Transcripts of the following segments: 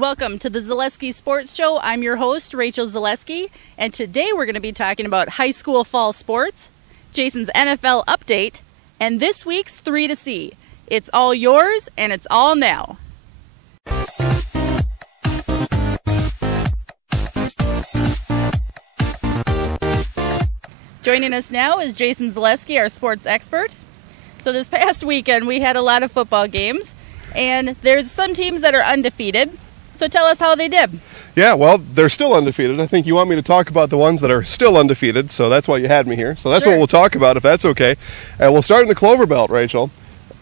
Welcome to the Zaleski Sports Show. I'm your host, Rachel Zaleski, and today we're going to be talking about high school fall sports, Jason's NFL update, and this week's 3 to See. It's all yours, and it's all now. Joining us now is Jason Zaleski, our sports expert. So this past weekend we had a lot of football games, and there's some teams that are undefeated. So tell us how they did. Yeah, well, they're still undefeated. I think you want me to talk about the ones that are still undefeated, so that's why you had me here. So that's Sure. what we'll talk about, if that's okay. And we'll start in the Clover Belt, Rachel.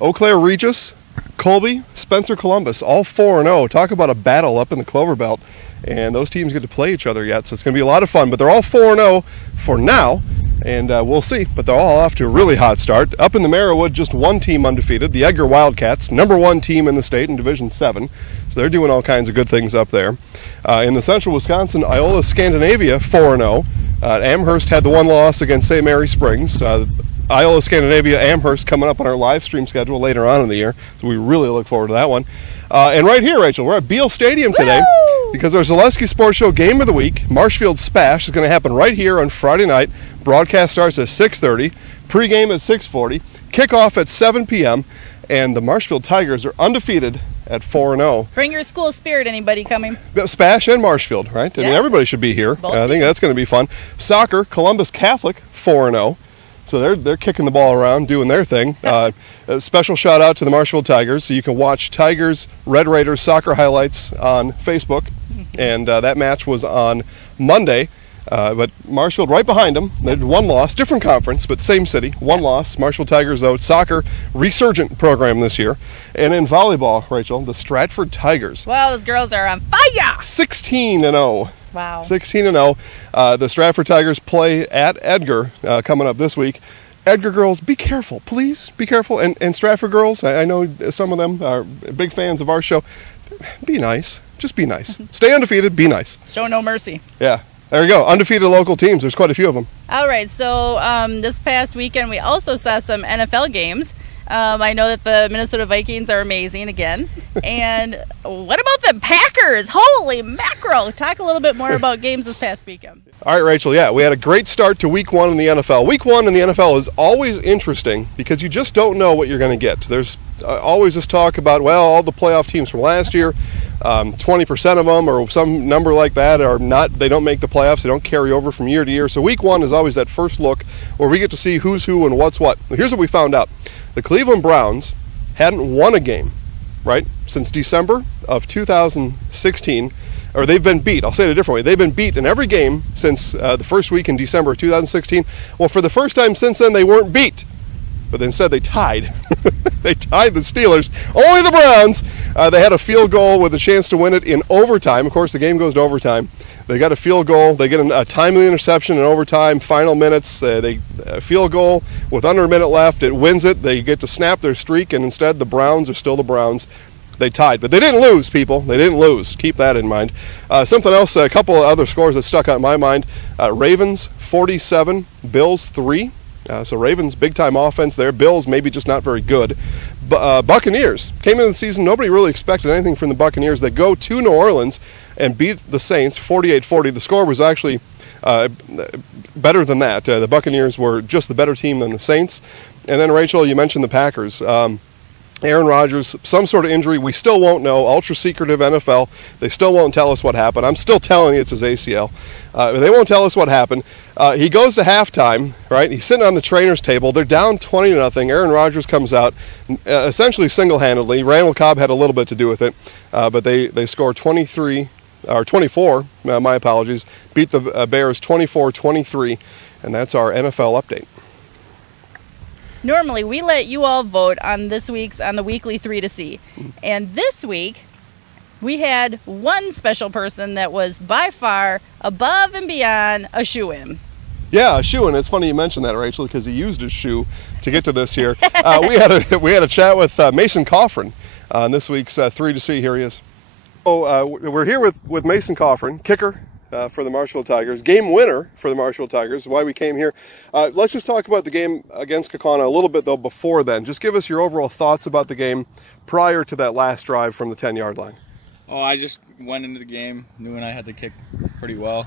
Eau Claire Regis, Colby, Spencer Columbus, all 4-0. Talk about a battle up in the Clover Belt. And those teams get to play each other yet, so it's going to be a lot of fun. But they're all 4-0 for now. And we'll see, but they're all off to a really hot start. Up in the Merriwood, just one team undefeated, the Edgar Wildcats, #1 team in the state in Division 7. So they're doing all kinds of good things up there. In the central Wisconsin, Iola Scandinavia, 4-0. Amherst had the one loss against St. Mary Springs. Iola Scandinavia, Amherst coming up on our live stream schedule later on in the year, so we really look forward to that one. And right here, Rachel, we're at Beal Stadium today. Woo! Because our Zaleski Sports Show Game of the Week, Marshfield Spash, is going to happen right here on Friday night. Broadcast starts at 6:30, pregame at 6:40, kickoff at 7 p.m., and the Marshfield Tigers are undefeated at 4-0. Bring your school spirit, anybody coming? Spash and Marshfield, right? I mean, everybody should be here. Both I think teams. that's going to be fun. Soccer, Columbus Catholic, 4-0. So they're kicking the ball around, doing their thing. A special shout out to the Marshfield Tigers. So you can watch Tigers Red Raiders soccer highlights on Facebook, and that match was on Monday. But Marshfield right behind them. They had one loss, different conference, but same city. One loss. Marshfield Tigers, though, soccer resurgent program this year. And in volleyball, Rachel, the Stratford Tigers. Wow, those girls are on fire! 16-0. Wow. 16-0. The Stratford Tigers play at Edgar coming up this week. Edgar girls, be careful, please. Be careful. And Stratford girls, I know some of them are big fans of our show. Be nice. Just be nice. Stay undefeated. Be nice. Show no mercy. Yeah. There you go. Undefeated local teams. There's quite a few of them. All right, so this past weekend we also saw some NFL games. I know that the Minnesota Vikings are amazing again. And what about the Packers? Holy mackerel. Talk a little bit more about games this past weekend. All right, Rachel, yeah, we had a great start to Week 1 in the NFL. Week 1 in the NFL is always interesting because you just don't know what you're going to get. There's always this talk about, well, all the playoff teams from last year, 20% of them or some number like that are not, they don't make the playoffs, they don't carry over from year to year. So Week 1 is always that first look where we get to see who's who and what's what. Here's what we found out. The Cleveland Browns hadn't won a game, right, since December of 2016, or they've been beat. I'll say it a different way. They've been beat in every game since the first week in December of 2016. Well, for the first time since then, they weren't beat, but instead they tied. They tied the Steelers. Only the Browns. They had a field goal with a chance to win it in overtime. Of course, the game goes to overtime. They got a field goal. They get a timely interception in overtime. Final minutes, they field goal with under a minute left. It wins it. They get to snap their streak, and instead the Browns are still the Browns. They tied, but they didn't lose, people. They didn't lose. Keep that in mind. Something else, a couple of other scores that stuck out in my mind. Ravens 47, Bills 3. So Ravens, big-time offense there. Bills, maybe just not very good. Buccaneers came into the season. Nobody really expected anything from the Buccaneers. They go to New Orleans and beat the Saints 48-40. The score was actually better than that. The Buccaneers were just the better team than the Saints. And then, Rachel, you mentioned the Packers. Aaron Rodgers, some sort of injury. We still won't know. Ultra secretive NFL. They still won't tell us what happened. I'm still telling you it's his ACL. They won't tell us what happened. He goes to halftime, right? He's sitting on the trainer's table. They're down 20-0. Aaron Rodgers comes out essentially single-handedly. Randall Cobb had a little bit to do with it, but they score 24, my apologies, beat the Bears 24-23, and that's our NFL update. Normally, we let you all vote on the weekly 3 to See. And this week, we had one special person that was by far above and beyond a shoo-in. Yeah, a shoe, and it's funny you mentioned that, Rachel, because he used his shoe to get to this here. We had a chat with Mason Coffren on this week's 3 to See. Here he is. We're here with Mason Coffren, kicker for the Marshfield Tigers, game winner for the Marshfield Tigers. Why we came here. Let's just talk about the game against Kaukauna a little bit though before then. Just give us your overall thoughts about the game prior to that last drive from the 10-yard line. Oh, I just went into the game knowing I had to kick pretty well.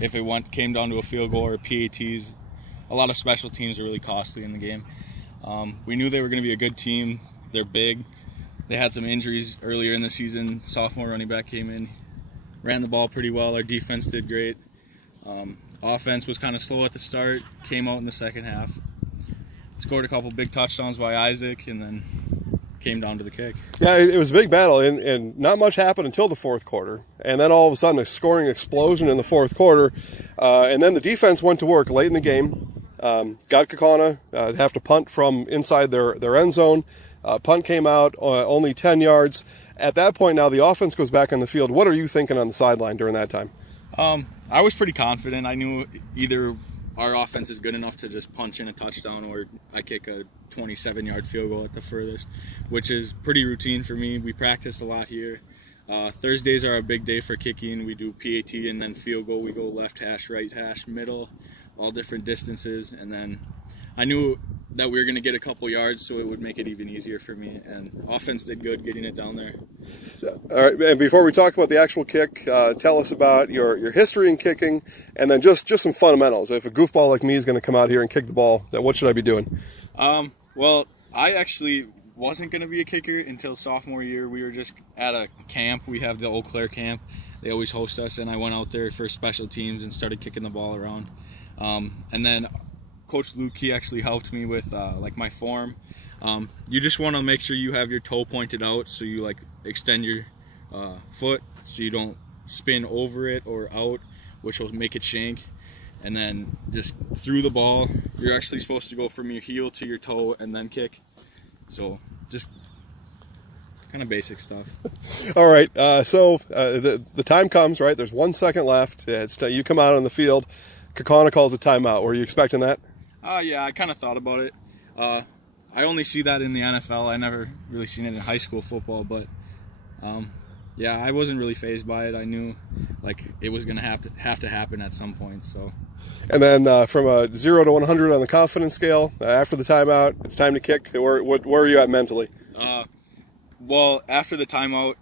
If it came down to a field goal or PATs, a lot of special teams are really costly in the game. We knew they were going to be a good team. They're big. They had some injuries earlier in the season. Sophomore running back came in, ran the ball pretty well. Our defense did great. Offense was kind of slow at the start, came out in the second half. Scored a couple big touchdowns by Isaac, and then came down to the kick. Yeah, it was a big battle, and not much happened until the fourth quarter. And then all of a sudden, a scoring explosion in the fourth quarter. And then the defense went to work late in the game. Got Kakana have to punt from inside their end zone. Punt came out only 10 yards. At that point now, the offense goes back on the field. What are you thinking on the sideline during that time? I was pretty confident. I knew either our offense is good enough to just punch in a touchdown or I kick a 27-yard field goal at the furthest, which is pretty routine for me. We practice a lot here. Thursdays are a big day for kicking. We do PAT and then field goal. We go left hash, right hash, middle, all different distances. And then I knew that we were going to get a couple yards, so it would make it even easier for me. And offense did good getting it down there. All right, and before we talk about the actual kick, tell us about your history in kicking, and then just some fundamentals. If a goofball like me is going to come out here and kick the ball, what should I be doing? Well, I actually wasn't going to be a kicker until sophomore year. We were just at a camp. We have the Eau Claire camp. They always host us, and I went out there for special teams and started kicking the ball around. And then Coach Luke, he actually helped me with like my form. You just want to make sure you have your toe pointed out, so you like extend your foot so you don't spin over it or out, which will make it shank. And then just through the ball, you're actually supposed to go from your heel to your toe and then kick. So just kind of basic stuff. All right, so the time comes, right? There's 1 second left. You come out on the field. Kakana calls a timeout. Were you expecting that? Yeah, I kind of thought about it. I only see that in the NFL. I never really seen it in high school football, but yeah, I wasn't really fazed by it. I knew like it was going to have to happen at some point. So. And then from a 0 to 100 on the confidence scale, after the timeout, it's time to kick. Where are you at mentally? Well, after the timeout,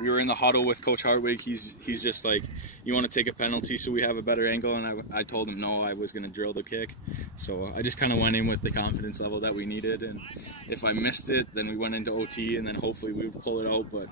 we were in the huddle with Coach Hartwig. He's just like, you want to take a penalty so we have a better angle? And I told him no, I was going to drill the kick. So I just kind of went in with the confidence level that we needed. And if I missed it, then we went into OT, and then hopefully we would pull it out. But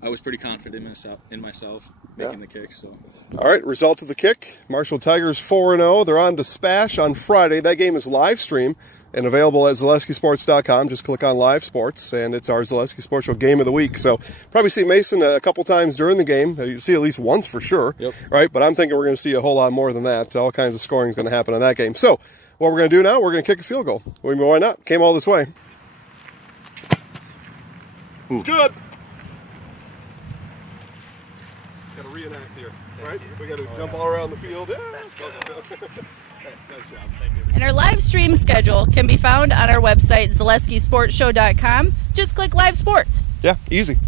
I was pretty confident in myself making the kick. So. All right, result of the kick. Marshall Tigers 4-0. They're on to Spash on Friday. That game is live stream and available at ZaleskiSports.com. Just click on Live Sports, and it's our Zaleski Sports Show Game of the Week. So probably see Mason a couple times during the game. You'll see at least once for sure. Yep. Right? But I'm thinking we're going to see a whole lot more than that. All kinds of scoring is going to happen in that game. So what we're going to do now, we're going to kick a field goal. Why not? Came all this way. Ooh. Good. Got to reenact here, right? We got to jump all around the field. Yeah, let's go. Nice job. Thank you. And our live stream schedule can be found on our website, ZaleskiSportsShow.com. Just click Live Sports. Yeah, easy.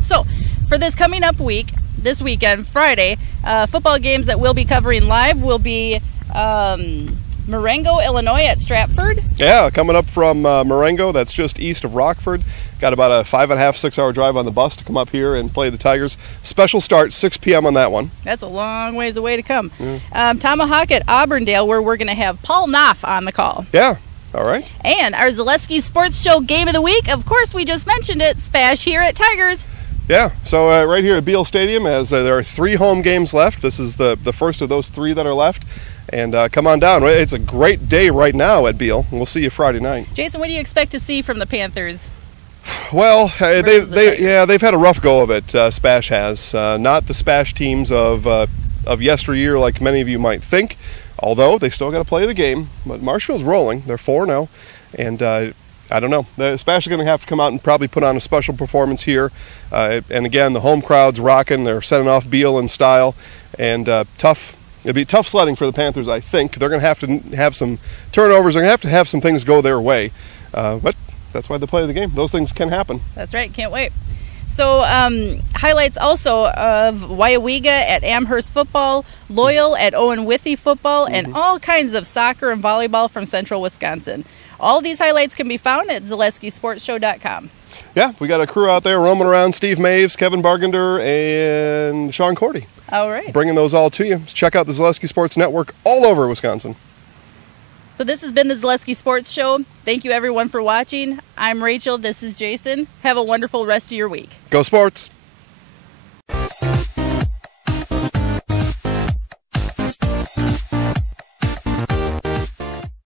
So, for this coming up week, this weekend, Friday, football games that we'll be covering live will be Marengo, Illinois at Stratford. Yeah, coming up from Marengo, that's just east of Rockford. Got about a 5.5, 6 hour drive on the bus to come up here and play the Tigers. Special start, 6 p.m. on that one. That's a long ways away to come. Tomahawk at Auburndale, where we're going to have Paul Knopf on the call. Yeah, all right. And our Zaleski Sports Show Game of the Week, of course, we just mentioned it, Spash here at Tigers. Yeah, so right here at Beal Stadium, as there are 3 home games left. This is the first of those 3 that are left. And come on down. It's a great day right now at Beal. We'll see you Friday night. Jason, what do you expect to see from the Panthers? Well, they've had a rough go of it. Spash has not the Spash teams of yesteryear, like many of you might think. Although they still got to play the game. But Marshfield's rolling. They're 4-0, and I don't know. The Spash are going to have to come out and probably put on a special performance here. And again, the home crowd's rocking. They're setting off Beal in style, and tough. It'll be tough sledding for the Panthers, I think. They're going to have some turnovers. They're going to have some things go their way. But that's why they play the game. Those things can happen. That's right. Can't wait. So highlights also of Waiawega at Amherst football, Loyal at Owen Withy football, and all kinds of soccer and volleyball from central Wisconsin. All these highlights can be found at ZaleskiSportsShow.com. Yeah, we got a crew out there roaming around. Steve Maves, Kevin Bargender, and Sean Cordy. All right. Bringing those all to you. Check out the Zaleski Sports Network all over Wisconsin. So this has been the Zaleski Sports Show. Thank you everyone for watching. I'm Rachel. This is Jason. Have a wonderful rest of your week. Go Sports!